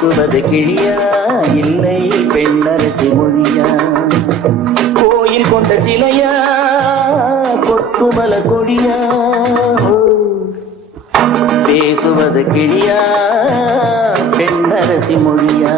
பேசுவது கிளியா இல்லை பெண்ணரசி மொழியா? கோயில் கொண்ட சிலையா கொத்துமல கொடியா? பேசுவது கிளியா பெண்ணரசி மொழியா?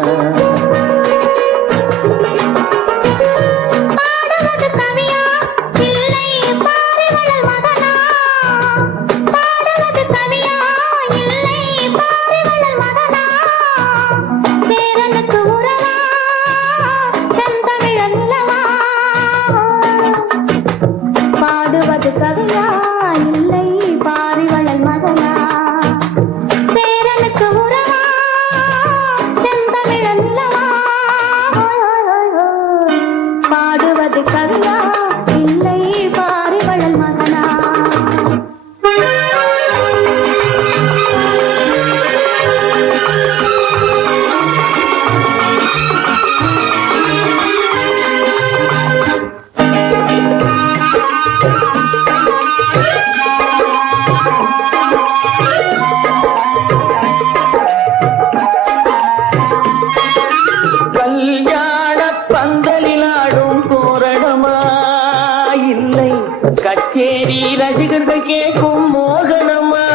கச்சேரி ரசிகர்கள் கேட்கும் மோகனமா?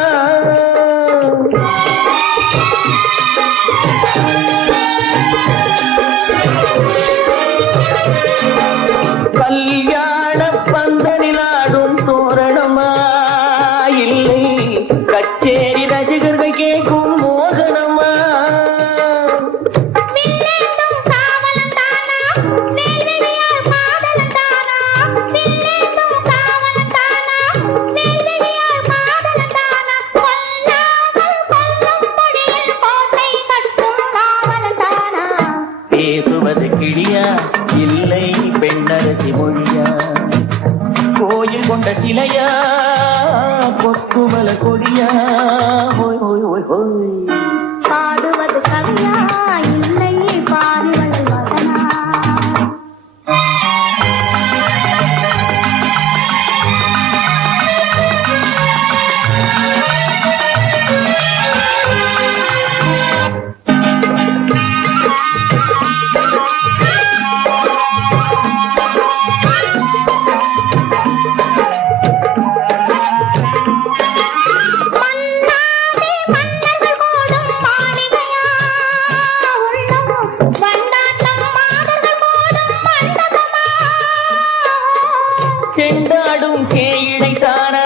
கல்யாண பந்தலிலாடும் தோரணமா? இல்லை கச்சேரி ரசிகர்கள் கேட்கும் மோகனமா? பேசுவது கிளியா இல்லை பெண்ணரசி மொழியா? கோயில் கொண்ட சிலையா கொத்துமல கொடியா? ஹோய் ஹோய் ஹோய் ஹோய். பாடுவது கவியா இல்லை பாரிவளல் மகனா? செண்டாடும் சேயிடைத்தானா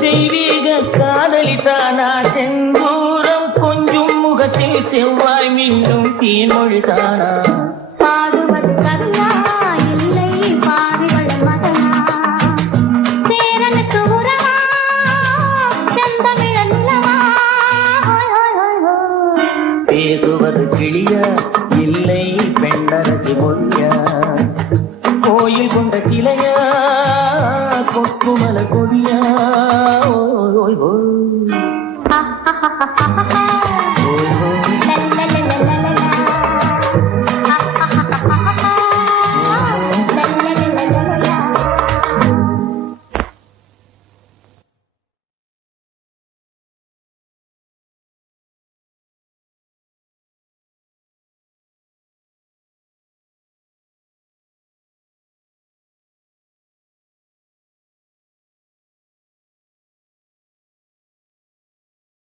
தெய்வீக காதலித்தானா? செந்தூரம் கொஞ்சும் முகத்தில் செவ்வாய் மீண்டும் தீமொழிதானா? பாடுவது கவியா இல்லை பாரிவளல் மகனா? சேரனுக்கு உறவா செந்தமிழ நிலவா? பேசுவது கிளியா இல்லை பெண்ணரசி மொழியா? கோயில் கொண்ட சிலையா கொத்துமல